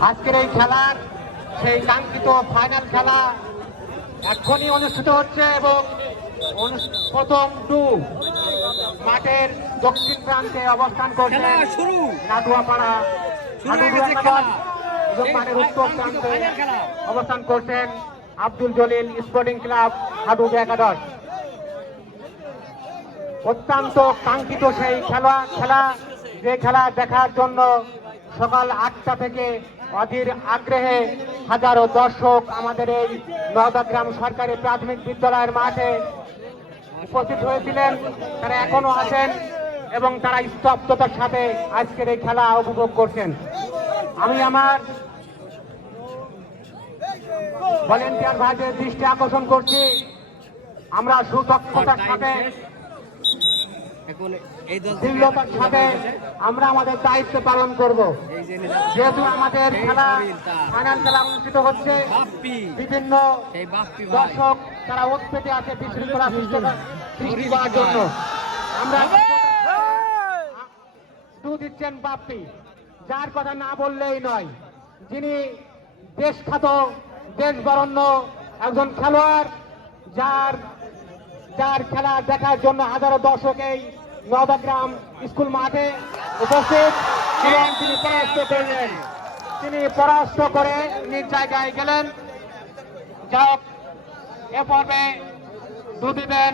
আজকের এই খেলার সেই কাঙ্ক্ষিত ফাইনাল খেলা এখনই অনুষ্ঠিত হচ্ছে এবং প্রথম টু মাঠের দক্ষিণ প্রান্তে অবস্থান করছে মাঠের উত্তর প্রান্তে অবস্থান করছেন আব্দুল জলিল স্পোর্টিং ক্লাব হাডুডু একাদশ। অত্যন্ত কাঙ্ক্ষিত সেই খেলা খেলা। যে খেলা দেখার জন্য সকাল আটটা থেকে অধীর আগ্রহে হাজারো দর্শক আমাদের এই নওদাগ্রাম সরকারি প্রাথমিক বিদ্যালয়ের মাঠে উপস্থিত হয়েছিলেন। তারা এখনও আছেন এবং তারা স্তব্ধতার সাথে আজকের এই খেলা উপভোগ করছেন। আমি আমার ভলেন্টিয়ার ভাইদের দৃষ্টি আকর্ষণ করছি। আমরা সুদক্ষতার সাথে এখন এই দল দৃঢ়তার সাথে আমরা আমাদের দায়িত্ব পালন করব। যেহেতু আমাদের খেলা ফাইনাল খেলা অনুষ্ঠিত হচ্ছে বিভিন্ন দর্শক তারা উৎপেতে আছে বিশৃঙ্খলা সৃষ্টি করার জন্য। আমরা দু দিচ্ছেন বাপ্পি। যার কথা না বললেই নয় যিনি দেশ খ্যাত দেশ বরণ্য একজন খেলোয়াড় যার যার খেলা দেখার জন্য হাজারো দর্শক এই নবগ্রাম স্কুল মাঠে উপস্থিত। এবং তিনি পরাস্ত করলেন। তিনি পরাস্ত করে নিজ জায়গায় গেলেন। যাক এ পর্বে দু দিবেন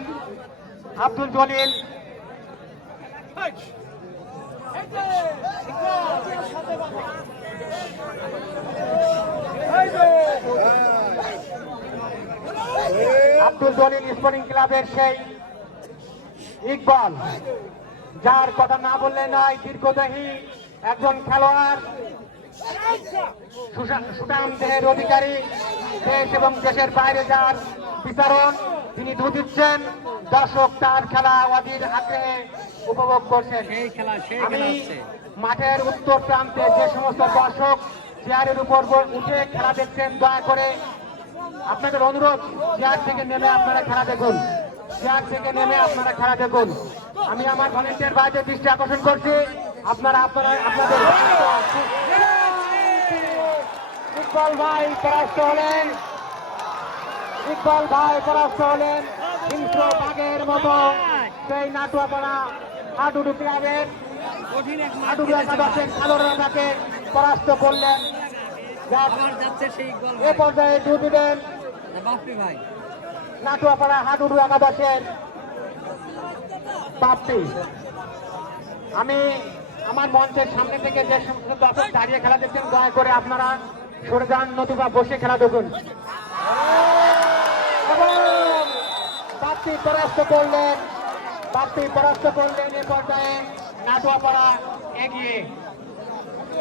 আব্দুল জলিল। আব্দুল জলিল স্পোর্টিং ক্লাবের সেই ইকবাল যার কথা না বললে নয় দীর্ঘদেহী একজন খেলোয়াড়। দেহের অধিকারী দেশ এবং দেশের বাইরে যার বিতরণ তিনি ধু দিচ্ছেন। দর্শক তার খেলা অধীর আগ্রহে উপভোগ করছেন আমি মাঠের উত্তর প্রান্তে যে সমস্ত দর্শক চেয়ারের উপর উঠে খেলা দেখছেন দয়া করে আপনাদের অনুরোধ চেয়ার থেকে নেমে আপনারা খেলা দেখুন। চেয়ার থেকে নেমে আপনারা খেলা দেখুন। আমি আমার ভলেন্টিয়ার ভাইদের দৃষ্টি আকর্ষণ করছি। আপনারা আপনারা আপনাদের ইকবাল ভাই পরাস্ত হলেন। ইকবাল ভাই পরাস্ত হলেন। হিংস্র বাঘের মতো। সেই নাটুয়াপাড়া হাডুডু ক্লাবের হাডুডু একাদশের পরাস্ত করলেন। এ পর্যায়ে দিবেন। ভাই। নাটুয়াপাড়া হাডুডু একাদশের প্রাপ্তি। আমি আমার মঞ্চের সামনে থেকে যে সমস্ত দর্শক দাঁড়িয়ে খেলা দেখছেন, দয়া করে আপনারা সরে যান, নতুবা বসে খেলা দেখুন। প্রাপ্তি পরাস্ত করলেন, প্রাপ্তি পরাস্ত করলেন এ পর্যায়ে নাটুয়াপাড়া এগিয়ে।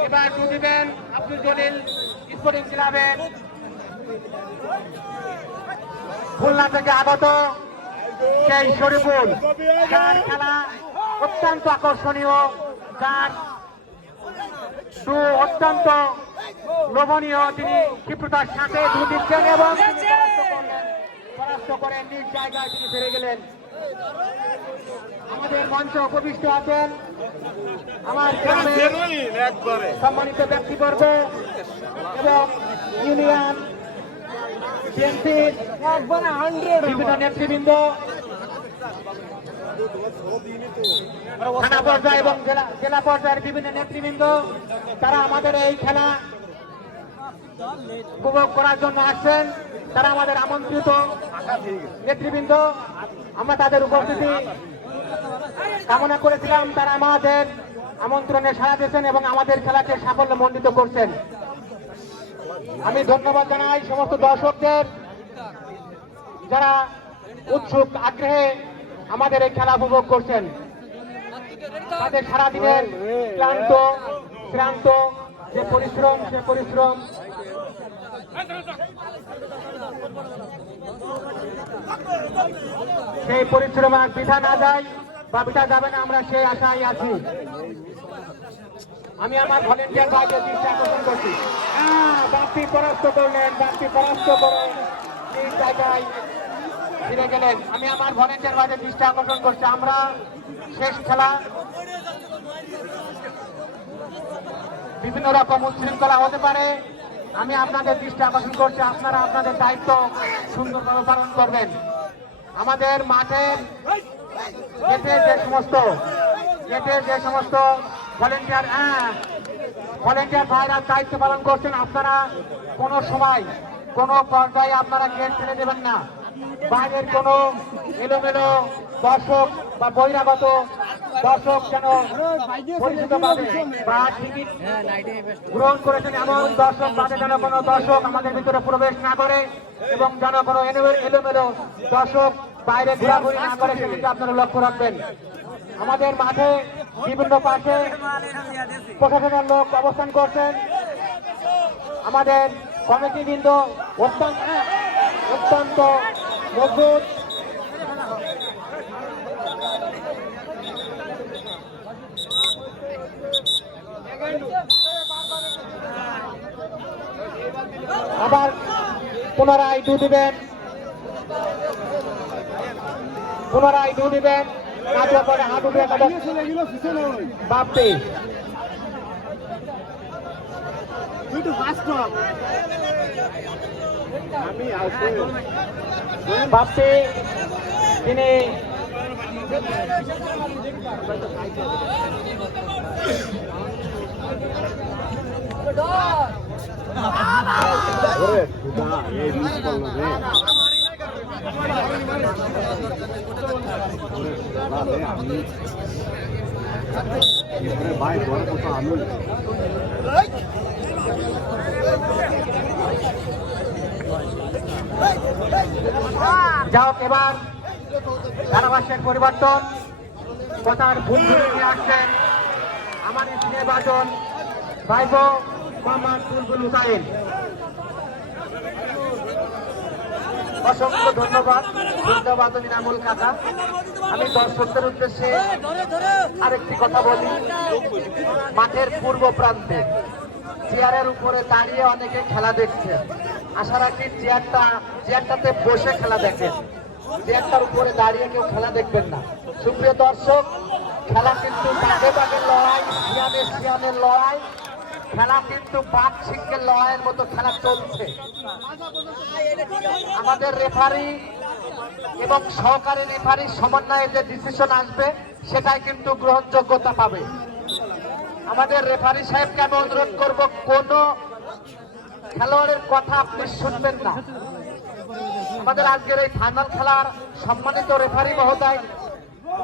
এবার টু দিবেন আব্দুল জলিল স্পোর্টিং ক্লাবের খুলনা থেকে আগত সেই শরীফুল যার খেলা অত্যন্ত আকর্ষণীয় যার সু অত্যন্ত লোভনীয় তিনি ক্ষিপ্রতার সাথে দু দিচ্ছেন এবং পরাস্ত। করে নিজ জায়গায় তিনি ফিরে গেলেন আমাদের মঞ্চে উপবিষ্ট আছেন আমার সম্মানিত ব্যক্তিবর্গ এবং ইউনিয়ন আমাদের উপভোগ করার জন্য আসছেন। তারা আমাদের আমন্ত্রিত নেতৃবৃন্দ আমরা তাদের উপস্থিতি কামনা করেছিলাম তারা আমাদের আমন্ত্রণে সাড়া দিয়েছেন এবং আমাদের খেলাকে সাফল্য মণ্ডিত করছেন আমি ধন্যবাদ জানাই সমস্ত দর্শকদের যারা উৎসুক আগ্রহে আমাদের এই খেলা উপভোগ করছেন। তাদের সারাদিনের ক্লান্ত, শ্রান্ত যে পরিশ্রম, সে পরিশ্রম। সেই পরিশ্রম আর বৃথা না যায় বা বৃথা যাবে না, আমরা সেই আশায় আছি। আমি আমার ভলেন্টিয়ার ভাইদের দৃষ্টি আকর্ষণ করছি। হ্যাঁ বাপ্পি পরাস্ত করলেন বাপ্পি পরাস্ত করে নিজ জায়গায় ফিরে গেলেন। আমি আমার ভলেন্টিয়ার ভাইদের দৃষ্টি আকর্ষণ করছি। আমরা শেষ খেলা। বিভিন্ন রকম উচ্ছৃঙ্খলা হতে পারে। আমি আপনাদের দৃষ্টি আকর্ষণ করছি। আপনারা আপনাদের দায়িত্ব সুন্দরভাবে পালন করবেন। আমাদের মাঠে গেটে যে সমস্ত গেটে যে সমস্ত ভলেন্টিয়ার ভলেন্টিয়ার ভাইরা দায়িত্ব পালন করছেন। আপনারা কোনো সময় কোনো পর্যায়ে আপনারা গেট ছেড়ে দেবেন না। বাইরের কোনো এলোমেলো দর্শক বা বহিরাগত দর্শক যেন গ্রহণ করেছেন এমন দর্শক তাদের যেন কোনো দর্শক আমাদের ভিতরে প্রবেশ না করে এবং যেন কোনো এলো- এলোমেলো দর্শক বাইরে ঘোরাঘুরি না করে সেদিকে আপনারা লক্ষ্য রাখবেন। আমাদের মাঠে বিভিন্ন পাশে প্রশাসনের লোক অবস্থান করছেন। আমাদের কমিটিবৃন্দ অত্যন্ত অত্যন্ত মজবুত। আবার পুনরায় দু দিবেন। পুনরায় দু দিবেন। কাজে পরে হাঁটু দিয়ে কাটা বাপতে বাপতে তিনি ভাই বড় কথা আমি যা এবার ধারাভাষ্যের পরিবর্তন। কথার ভুল ধরে নিয়ে আসছেন আমার স্নেহ বাজন ভাইবো মোহাম্মদ বুলবুল হুসাইন অসংখ্য ধন্যবাদ। ধন্যবাদ নিরামুল কাকা। আমি দর্শকদের উদ্দেশ্যে আরেকটি কথা বলি। মাঠের পূর্ব প্রান্তে চেয়ারের উপরে দাঁড়িয়ে অনেকে খেলা দেখছে। আশা রাখি চেয়ারটা চেয়ারটাতে বসে খেলা দেখেন। চেয়ারটার উপরে দাঁড়িয়ে কেউ খেলা দেখবেন না। সুপ্রিয় দর্শক, খেলা কিন্তু বাঘে বাঘের লড়াই শিয়ানের শিয়ানের লড়াই। খেলা কিন্তু বাঘ সিংহের লড়াইয়ের মতো খেলা চলছে। আমাদের রেফারি এবং সহকারী রেফারির সমন্বয়ে যে ডিসিশন আসবে, সেটাই কিন্তু গ্রহণযোগ্যতা পাবে। আমাদের রেফারি সাহেবকে আমি অনুরোধ করব, কোন খেলোয়াড়ের কথা আপনি শুনবেন না। আমাদের আজকের এই ফাইনাল খেলার সম্মানিত রেফারি মহোদয়,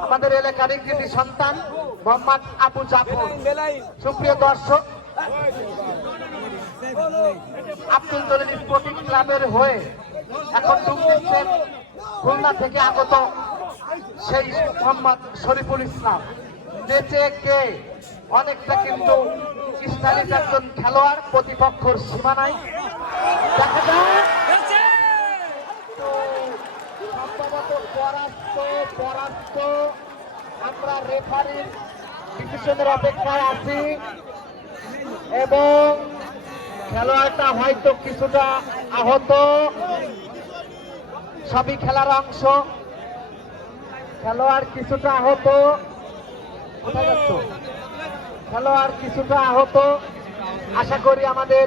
আমাদের এলাকারই কৃতি সন্তান মোহাম্মদ আবু জাফর। সুপ্রিয় দর্শক আব্দুল জলিল স্পোর্টিং ক্লাবের হয়ে এখন ডুব দিচ্ছেন খুলনা থেকে আগত সেই মোহাম্মদ শরীফুল ইসলাম। বেঁচে কে? অনেকটা কিন্তু স্টাইলিশ একজন খেলোয়াড় প্রতিপক্ষর সীমানায় দেখা যায় সম্ভবত পরাস্ত পরাস্ত। আমরা রেফারির ডিসিশনের অপেক্ষায় আছি। এবং খেলোয়াড়টা হয়তো কিছুটা আহত। সবই খেলার অংশ। খেলোয়াড় কিছুটা আহত। খেলোয়াড় কিছুটা আহত। আশা করি আমাদের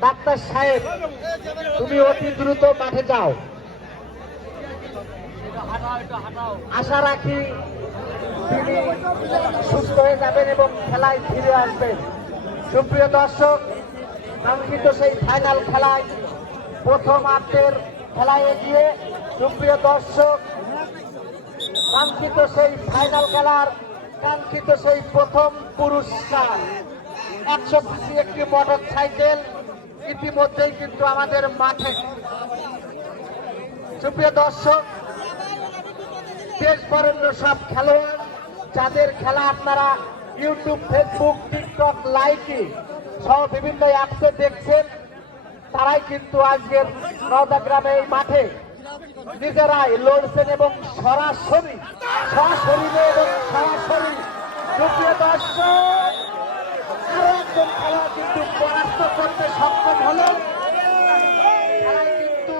ডাক্তার সাহেব, তুমি অতি দ্রুত মাঠে যাও। আশা রাখি তিনি সুস্থ হয়ে যাবেন এবং খেলায় ফিরে আসবেন। সুপ্রিয় দর্শক, কাঙ্ক্ষিত সেই ফাইনাল খেলায় প্রথমার্ধের খেলায় এগিয়ে সুপ্রিয় দর্শক, কাঙ্ক্ষিত সেই ফাইনাল খেলার, কাঙ্ক্ষিত সেই প্রথম পুরস্কার। একশো সিসি একটি মোটর সাইকেল ইতিমধ্যেই কিন্তু আমাদের মাঠে। সুপ্রিয় দর্শক, দেশ বরেণ্য সব খেলোয়াড়, যাদের খেলা আপনারা ইউটিউব ফেসবুক টিকটক লাইকি সহ বিভিন্ন অ্যাপসে দেখছেন। তারাই কিন্তু আজকের নদা গ্রামের মাঠে নিজেরাই লড়ছেন এবং সরাসরি সরাসরি এবং সরাসরি সুপ্রিয় দর্শক আরও একজন খেলোয়াড় কিন্তু পরাস্ত করতে সক্ষম হলেও কিন্তু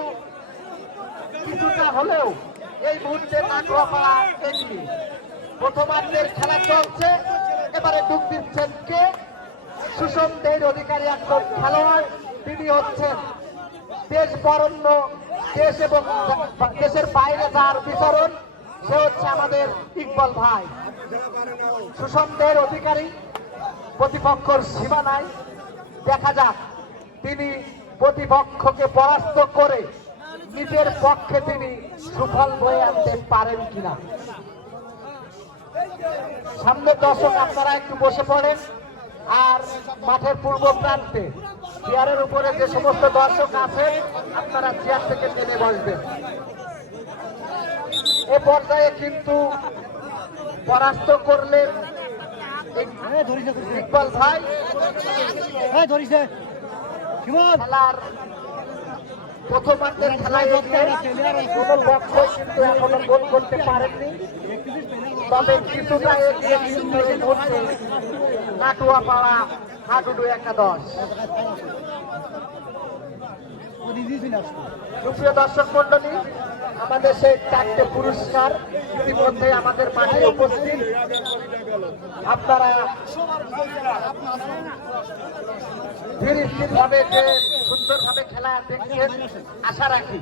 কিছুটা হলেও এই মুহূর্তে নাটোয়াপাড়া এগিয়ে প্রথমার্ধের খেলা চলছে। এবারে ডুব দিচ্ছেন কে? সুসন্দের অধিকারী একজন খেলোয়াড়, তিনি হচ্ছেন দেশ বরণ্য, দেশ এবং দেশের বাইরে যার বিচরণ, সে হচ্ছে আমাদের ইকবাল ভাই। সুসন্দের অধিকারী প্রতিপক্ষর সীমানায় দেখা যাক, তিনি প্রতিপক্ষকে পরাস্ত করে নিজের পক্ষে তিনি সুফল বয়ে আনতে পারেন কিনা। সামনে দর্শক আপনারা একটু বসে পড়েন আর মাঠের পূর্ব প্রান্তে চেয়ারের উপরে যে সমস্ত দর্শক আছে আপনারা চেয়ার থেকে নেমে বসবেন। এ পর্যায়ে কিন্তু পরাস্ত করলেন ইকবাল ভাই। খেলার প্রথমার্ধের খেলায় কোন পক্ষই কিন্তু এখনও গোল করতে পারেননি। তবে কিছুটা এগিয়ে কিন্তু এই মুহূর্তে নাটুয়া পাড়া হাডুডু একাদশ সুপ্রিয় দর্শক মন্ডলী আমাদের সেই চারটে পুরস্কার ইতিমধ্যে আমাদের মাঠে উপস্থিত। আপনারা ধীর স্থির ভাবে যে সুন্দরভাবে খেলা দেখছেন আশা রাখি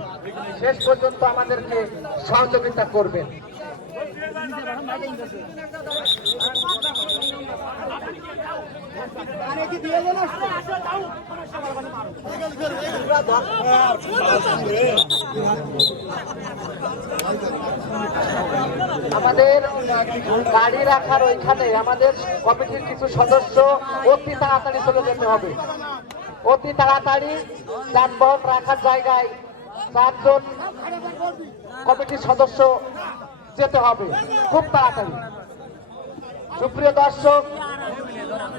শেষ পর্যন্ত আমাদেরকে সহযোগিতা করবেন। আমাদের গাড়ি রাখার ওইখানে আমাদের কমিটির কিছু সদস্য অতি তাড়াতাড়ি চলে যেতে হবে। অতি তাড়াতাড়ি যানবাহন রাখার জায়গায় চারজন কমিটির সদস্য যেতে হবে। খুব তাড়াতাড়ি। সুপ্রিয় দর্শক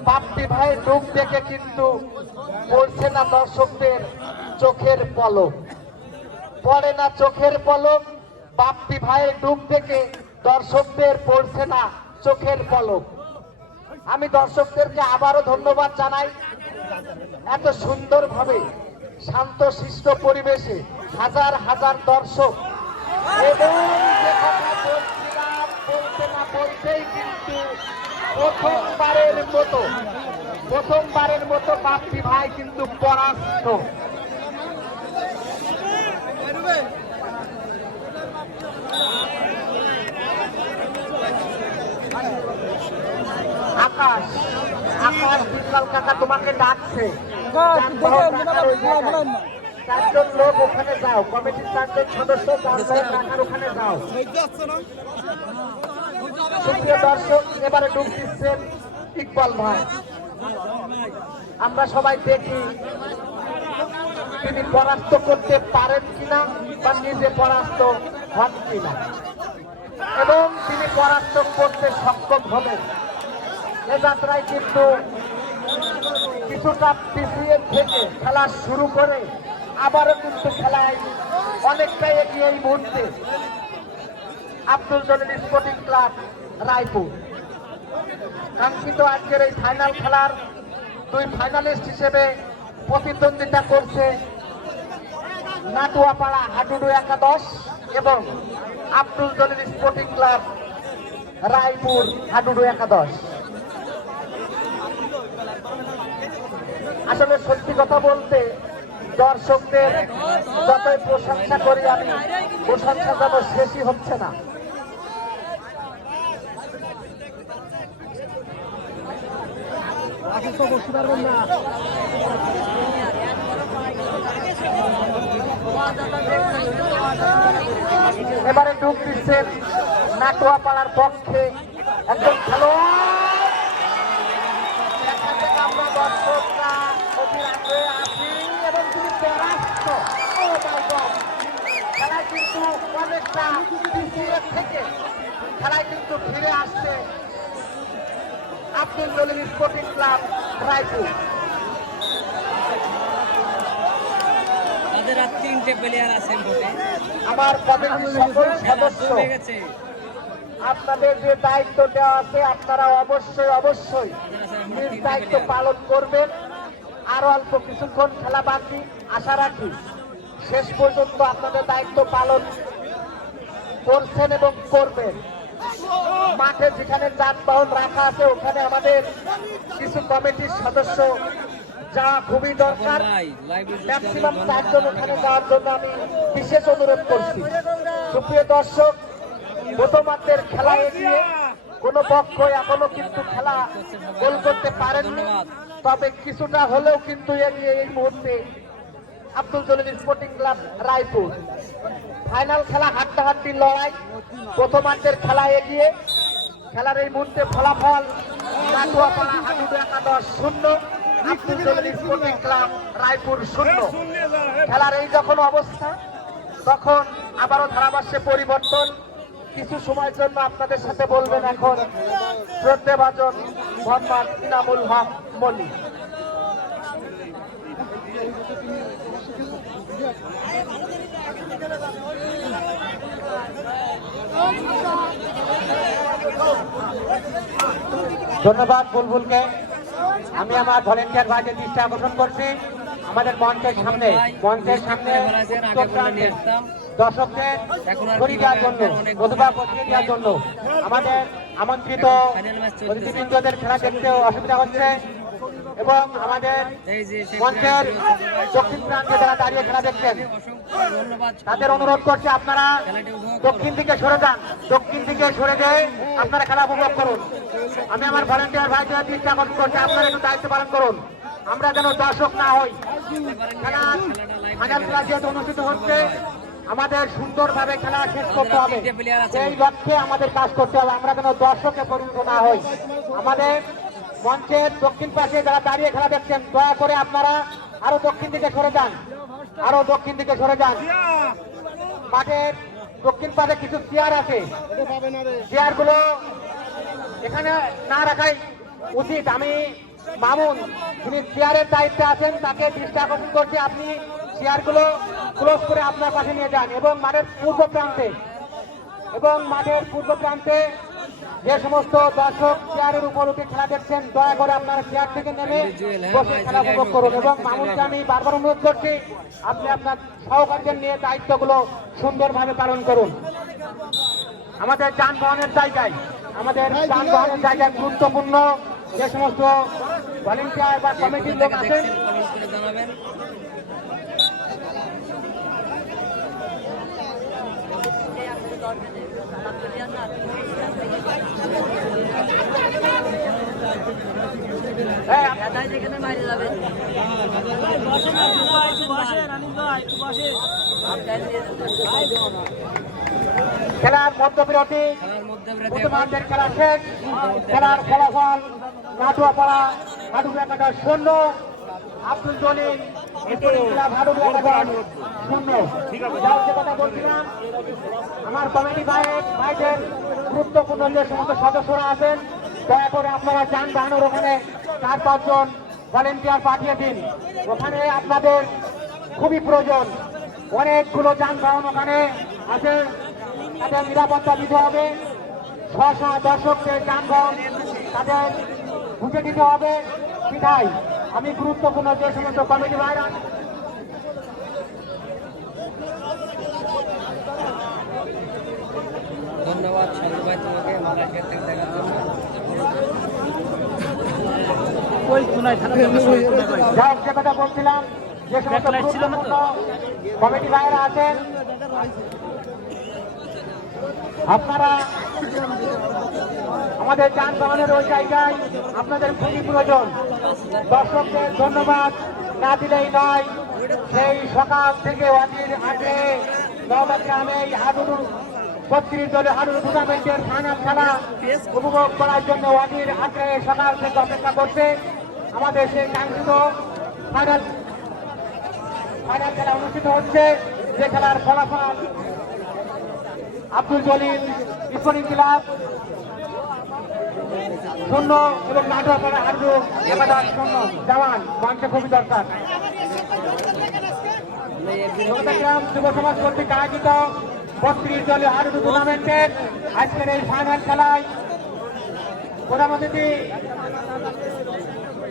বাপ্পি ভাইয়ের রূপ দেখে কিন্তু পড়ছে না দর্শকদের চোখের পলক। পড়ে না চোখের পলক বাপ্পি ভাইয়ের ডুব দেখে দর্শকদের পড়ছে না চোখের পলক। আমি দর্শকদেরকে আবারও ধন্যবাদ জানাই। এত সুন্দরভাবে, শান্ত, শিষ্ট পরিবেশে হাজার হাজার দর্শক এবং যে বলছিলাম বলতে না বলতেই কিন্তু প্রথমবারের মতো প্রথমবারের মতো বাপ্পি ভাই কিন্তু পরাস্ত। আকাশ আকাশ বিশাল কাকা তোমাকে ডাকছে। চারজন লোক ওখানে যাও। কমিটির চারজন সদস্য রাখার ওখানে যাও। সুপ্রিয় দর্শক এবারে ডুব দিচ্ছেন ইকবাল ভাই। আমরা সবাই দেখি তিনি পরাস্ত করতে পারেন কিনা বা নিজে পরাস্ত হন কিনা। এবং তিনি পরাস্ত করতে সক্ষম হলেন এ যাত্রায় কিন্তু কিছুটা পিছিয়ে থেকে খেলা শুরু করে আবারও কিন্তু খেলায় অনেকটাই এগিয়ে এই মুহূর্তে আব্দুল জলিল স্পোর্টিং ক্লাব রায়পুর। কাঙ্ক্ষিত আজকের এই ফাইনাল খেলার দুই ফাইনালিস্ট হিসেবে প্রতিদ্বন্দ্বিতা করছে নাটুয়াপাড়া হাডুডু একাদশ এবং আব্দুল জলিল স্পোর্টিং ক্লাব রায়পুর হাডুডু একাদশ। আসলে সত্যি কথা বলতে দর্শকদের যতই প্রশংসা করি আমি প্রশংসা যেন শেষই হচ্ছে না। এবারে ডুব দিচ্ছেন নাটোয়া পাড়ার পক্ষে একজন খেলোয়াড় এখান থেকে আমরা দর্শকরা অধীর আগ্রহে আছি এবং তিনি পরাস্ত ও মাই গড খেলায় কিন্তু অনেকটা পিছিয়ে থেকে খেলায় কিন্তু ফিরে আসছে আব্দুল জলিল স্পোর্টিং ক্লাব রায়পুর। তাদের আর তিনটে প্লেয়ার আছেন আমার কমিটির সকল সদস্য? আপনাদের যে দায়িত্ব দেওয়া আছে আপনারা অবশ্যই অবশ্যই নিজ দায়িত্ব পালন করবেন। আরও অল্প কিছুক্ষণ খেলা বাকি আশা রাখি। শেষ পর্যন্ত আপনাদের দায়িত্ব পালন করছেন এবং করবেন। মাঠে যেখানে যানবাহন রাখা আছে, ওখানে আমাদের কিছু কমিটির সদস্য যা খুবই দরকার। ম্যাক্সিমাম চারজন ওখানে যাওয়ার জন্য আমি বিশেষ অনুরোধ করছি। সুপ্রিয় দর্শক, প্রথমার্ধের খেলা এগিয়ে কোন পক্ষ এখনও কিন্তু খেলা গোল করতে পারেননি। তবে কিছুটা হলেও কিন্তু এগিয়ে এই মুহূর্তে Abdul Jalil sporting club Raipur. Final খেলা, হাড্ডাহাড্ডি লড়াই। প্রথমার্ধের খেলা এগিয়ে। খেলার এই মুহূর্তে ফলাফল একাদশ শূন্য, আব্দুল জলিল স্পোর্টিং ক্লাব রায়পুর শূন্য। খেলার এই যখন অবস্থা, তখন আবারও ধারাভাষ্যে পরিবর্তন। কিছু সময়ের জন্য আপনাদের সাথে বলবেন এখন শ্রদ্ধেভাজন মোহাম্মদ ইনামুল হক মল্লিক। ধন্যবাদ বুলবুলকে। আমি আমার ভলেন্টিয়ার ভাইদের দৃষ্টি আকর্ষণ করছি। আমাদের মঞ্চের সামনে মঞ্চের সামনে দর্শকদের ছড়িয়ে দেওয়ার জন্য প্রতিভা পৌঁছে দেওয়ার জন্য আমাদের আমন্ত্রিত অতিথিবৃন্দদের খেলা দেখতে অসুবিধা হচ্ছে। এবং আমাদের মঞ্চের দক্ষিণ প্রান্তে যারা দাঁড়িয়ে খেলা দেখছেন তাদের অনুরোধ করছি আপনারা দক্ষিণ দিকে সরে যান। দক্ষিণ দিকে সরে যেয়ে আপনারা খেলা উপভোগ করুন। আমি আমার ভলেন্টিয়ার ভাইদের দৃষ্টি আকর্ষণ করছি আপনারা একটু দায়িত্ব পালন করুন। আমরা যেন দর্শক না হই। খেলা খেলা যেহেতু অনুষ্ঠিত হচ্ছে আমাদের সুন্দরভাবে খেলা শেষ করতে হবে। সেই লক্ষ্যে আমাদের কাজ করতে হবে। আমরা যেন দর্শকে পরিণত না হই। আমাদের মঞ্চের দক্ষিণ পাশে যারা দাঁড়িয়ে খেলা দেখছেন, দয়া করে আপনারা আরও দক্ষিণ দিকে সরে যান। আরও দক্ষিণ দিকে সরে যান। মাঠের দক্ষিণ পাশে কিছু চেয়ার আছে। চেয়ারগুলো এখানে না রাখাই উচিত। আমি মামুন, যিনি চেয়ারের দায়িত্বে আছেন, তাকে দৃষ্টি আকর্ষণ করছি। আপনি চেয়ারগুলো ক্লোজ করে আপনার পাশে নিয়ে যান এবং মাঠের পূর্ব প্রান্তে এবং মাঠের পূর্ব প্রান্তে যে সমস্ত দর্শক চেয়ারের উপর উঠে খেলা দেখছেন, দয়া করে আপনারা চেয়ার থেকে নেমে বসে খেলা উপভোগ করুন। এবং মামুনকে আমি বারবার অনুরোধ করছি, আপনি আপনার সহকারীদের নিয়ে দায়িত্বগুলো সুন্দরভাবে পালন করুন। আমাদের যানবাহনের জায়গায়, আমাদের যানবাহনের জায়গায় গুরুত্বপূর্ণ যে সমস্ত ভলেন্টিয়ার বা কমিটির লোক আছেন জানাবেন খেলার মধ্যবিরতি বিরতি। খেলা শেষ। খেলার ফলাফল নাটুয়াপাড়া হাডুবু একাদশ শূন্য। আব্দুল জলিল আমার কমিটি ভাইয়ের ভাইদের গুরুত্বপূর্ণ যে সমস্ত সদস্যরা আছেন দয়া করে আপনারা যানবাহনের ওখানে। চার পাঁচজন ভলেন্টিয়ার পাঠিয়ে দিন। ওখানে আপনাদের খুবই প্রয়োজন। অনেকগুলো যানবাহন ওখানে আছে। তাদের নিরাপত্তা দিতে হবে। স্ব দর্শকদের যানবাহন তাদের বুঝে দিতে হবে। সেটাই আমি গুরুত্বপূর্ণ যে সমস্ত কমিটি ভাইরা ধন্যবাদ ভাই তোমাকে। মালয়েশিয়া থেকে দেখার জন্য যাই যে কথা বলছিলাম যে সমস্ত কমিটি ভাইরা আছেন। আপনারা আমাদের যানবাহনের ওই জায়গায় আপনাদের খুবই প্রয়োজন। দর্শকদের ধন্যবাদ। না দিলেই নয় সেই সকাল থেকে অধীর আগে নওদা গ্রামে এই হাডুডু বত্রিশ দলে হাডুডু টুর্নামেন্টের ফাইনাল খেলা উপভোগ করার জন্য অধীর আগ্রহে সকাল থেকে অপেক্ষা করছে। আমাদের সেই কাঙ্ক্ষিত ফাইনাল ফাইনাল খেলা অনুষ্ঠিত হচ্ছে। যে খেলার ফলাফল আব্দুল জলিল স্পোর্টিং ক্লাব শূন্য এবং নাটক আরজু একাদশ শূন্য। জওয়ান মঞ্চে খুবই দরকার। চট্টগ্রাম যুব সমাজ কর্তৃক আয়োজিত বত্রিশ দলীয় আরজু টুর্নামেন্টের আজকের এই ফাইনাল খেলায় প্রধান-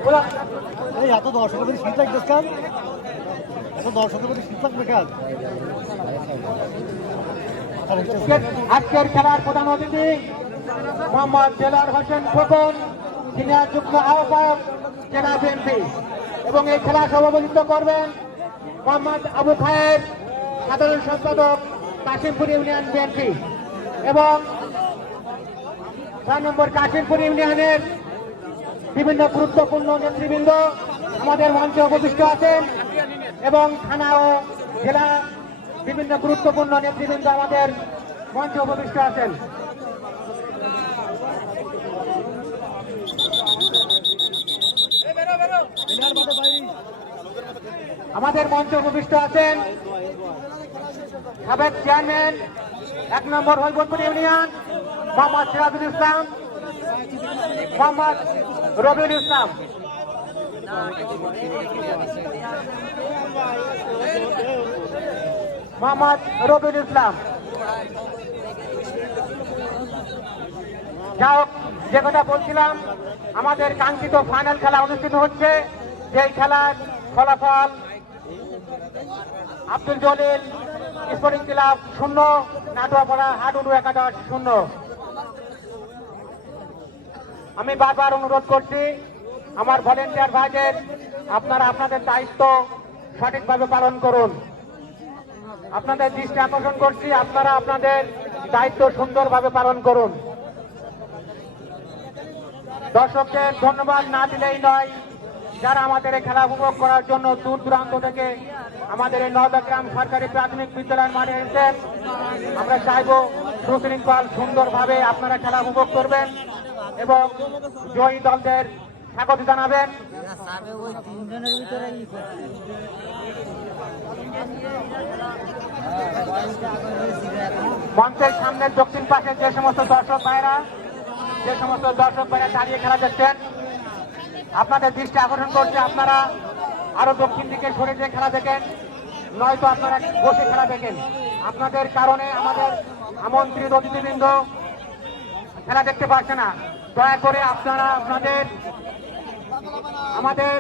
এই, এত দর্শকের প্রতি শীত লাগবে কার এত দর্শকের প্রতি শীত লাগবে আজকের- আজকের খেলার প্রধান অতিথি মোহাম্মদ জেলার হোসেন খোকন সিনিয়র যুগ্ম আহ্বায়ক, জেলা বিএনপি। এবং এই খেলা সভাপতিত্ব করবেন মোহাম্মদ আবু খায়ের সাধারণ সম্পাদক কাশিমপুর ইউনিয়ন বিএনপি। এবং ছয় নম্বর কাশিমপুর ইউনিয়নের বিভিন্ন গুরুত্বপূর্ণ নেতৃবৃন্দ আমাদের মঞ্চে উপবিষ্ট আছেন এবং থানা ও জেলা বিভিন্ন গুরুত্বপূর্ণ নেতৃবৃন্দ আমাদের মঞ্চে উপবিষ্ট আছেন। আমাদের মঞ্চে উপবিষ্ট আছেন সাবেক চেয়ারম্যান, এক নম্বর হরিবনপুর ইউনিয়ন, মোহাম্মদ সিরাজুল ইসলাম। মোহাম্মদ রবিউল ইসলাম। মোহাম্মদ রবিউল ইসলাম। যা হোক, যে কথা বলছিলাম, আমাদের কাঙ্ক্ষিত ফাইনাল খেলা অনুষ্ঠিত হচ্ছে। যেই খেলার ফলাফল আব্দুল জলিল স্পোর্টিং ক্লাব শূন্য, নাটুয়াপাড়া হাডুডু একাদশ শূন্য। আমি বারবার অনুরোধ করছি, আমার ভলেন্টিয়ার ভাইদের, আপনারা আপনাদের দায়িত্ব সঠিকভাবে পালন করুন। আপনাদের দৃষ্টি আকর্ষণ করছি, আপনারা আপনাদের দায়িত্ব সুন্দরভাবে পালন করুন। দর্শকদের ধন্যবাদ, না দিলেই নয়, যারা আমাদের এই খেলা উপভোগ করার জন্য দূর দূরান্ত থেকে আমাদের এই নওদাগ্রাম সরকারি প্রাথমিক বিদ্যালয়ের মাঠে এসেছেন, আমরা চাইব সুশৃঙ্খল, সুন্দরভাবে আপনারা খেলা উপভোগ করবেন। এবং জয়ী দলদের স্বাগত জানাবেন। মঞ্চের সামনের দক্ষিণ পাশে যে সমস্ত দর্শক ভাইরা, যে সমস্ত দর্শক ভাইরা দাঁড়িয়ে খেলা দেখছেন, আপনাদের দৃষ্টি আকর্ষণ করছে আপনারা আরও দক্ষিণ দিকে সরে যে খেলা দেখেন, নয়তো আপনারা বসে খেলা দেখেন। আপনাদের কারণে আমাদের আমন্ত্রিত অতিথিবৃন্দ খেলা দেখতে পারছে না। দয়া করে আপনারা আপনাদের, আমাদের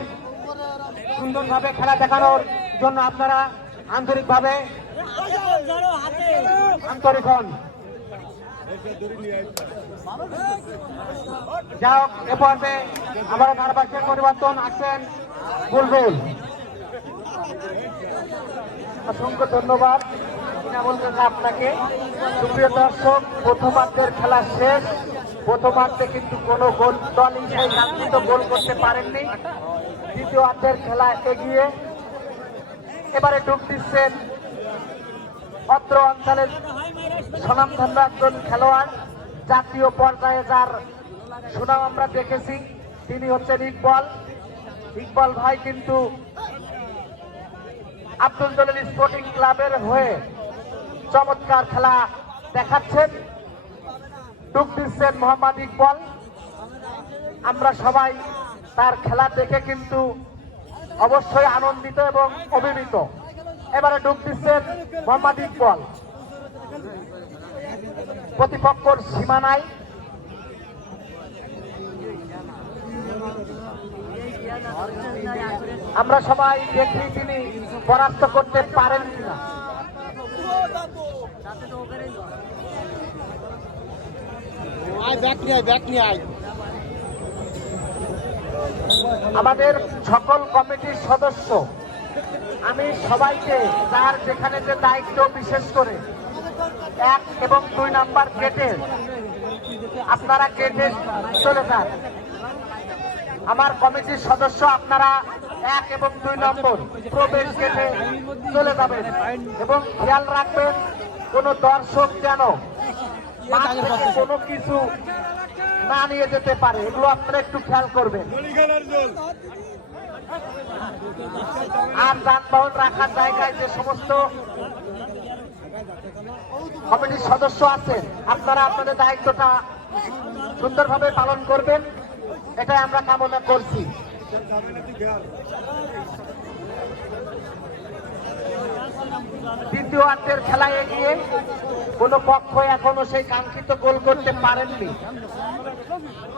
সুন্দরভাবে খেলা দেখানোর জন্য আপনারা আন্তরিকভাবে আন্তরিক হন। যা হোক, এ পর্বে আমরা ধারাবাহিক পরিবর্তন আসছেন বুলবুল। অসংখ্য ধন্যবাদ। আপনাকে। সুপ্রিয় দর্শক প্রথমার্ধের খেলা শেষ। প্রথমার্ধে কিন্তু কোনো গোল দলই সেই কাঙ্ক্ষিত গোল করতে পারেননি। দ্বিতীয়ার্ধের খেলা এগিয়ে এবারে ডুব দিচ্ছেন অত্র অঞ্চলের স্বনামধন্য একজন খেলোয়াড়। জাতীয় পর্যায়ে যার সুনাম আমরা দেখেছি, তিনি হচ্ছেন ইকবল। ইকবল ভাই কিন্তু আব্দুল জলিল স্পোর্টিং ক্লাবের হয়ে চমৎকার খেলা দেখাচ্ছেন। ডুব দিচ্ছেন মোহাম্মদ ইকবল। আমরা সবাই তার খেলা দেখে কিন্তু অবশ্যই আনন্দিত এবং অভিভূত। এবারে ডুব দিচ্ছেন মোহাম্মদ ইকবল। প্রতিপক্ষর সীমানায় আমরা সবাই দেখি তিনি পরাস্ত করতে পারেন কিনা। আমাদের সকল কমিটির সদস্য, আমি সবাইকে তার যেখানে যে দায়িত্ব বিশেষ করে, এক এবং দুই নাম্বার গেটে আপনারা গেটে চলে যান। আমার কমিটির সদস্য আপনারা এক এবং দুই নম্বর প্রবেশ গেটে চলে যাবেন এবং খেয়াল রাখবেন, কোন দর্শক যেন কোনো কিছু না নিয়ে যেতে পারে এগুলো আপনারা একটু খেয়াল করবেন। আর যানবাহন রাখার জায়গায় যে সমস্ত কমিটির সদস্য আছেন আপনারা আপনাদের দায়িত্বটা সুন্দরভাবে পালন করবেন এটাই আমরা কামনা করছি। দ্বিতীয় অর্ধের খেলায় এগিয়ে কোনো পক্ষ এখনও সেই কাঙ্ক্ষিত গোল করতে পারেননি।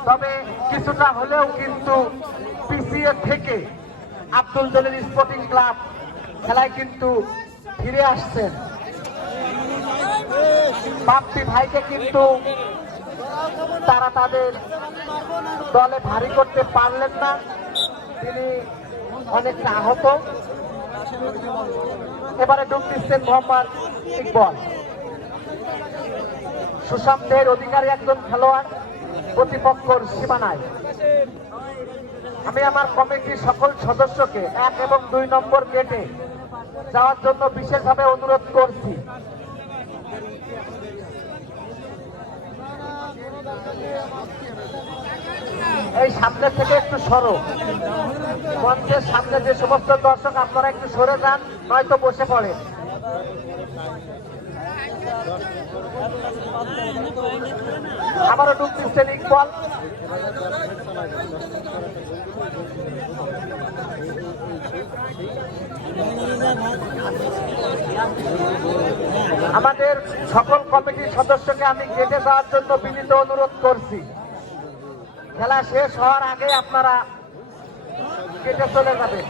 তবে কিছুটা হলেও কিন্তু পিছিয়ে থেকে আব্দুল জলিল স্পোর্টিং ক্লাব খেলায় কিন্তু ফিরে আসছেন। বাপ্পি ভাইকে কিন্তু তারা তাদের দলে ভারী করতে পারলেন না। তিনি অনেকটা আহত। এবারে ডুব দিচ্ছেন মোহাম্মদ ইকবল। সুশান্তের অধিকারী একজন খেলোয়াড়, প্রতিপক্ষর সীমানায়। আমি আমার কমিটির সকল সদস্যকে এক এবং দুই নম্বর গেটে যাওয়ার জন্য বিশেষভাবে অনুরোধ করছি। এই সামনে থেকে একটু সরো। মঞ্চের সামনে যে সমস্ত দর্শক, আপনারা একটু সরে যান, নয়তো বসে পড়ে। আবারও ডুব দিচ্ছেন ইকবল আমাদের সকল কমিটির সদস্যকে আমি গেটে যাওয়ার জন্য বিনীত অনুরোধ করছি। খেলা শেষ হওয়ার আগে আপনারা কেটে চলে যাবেন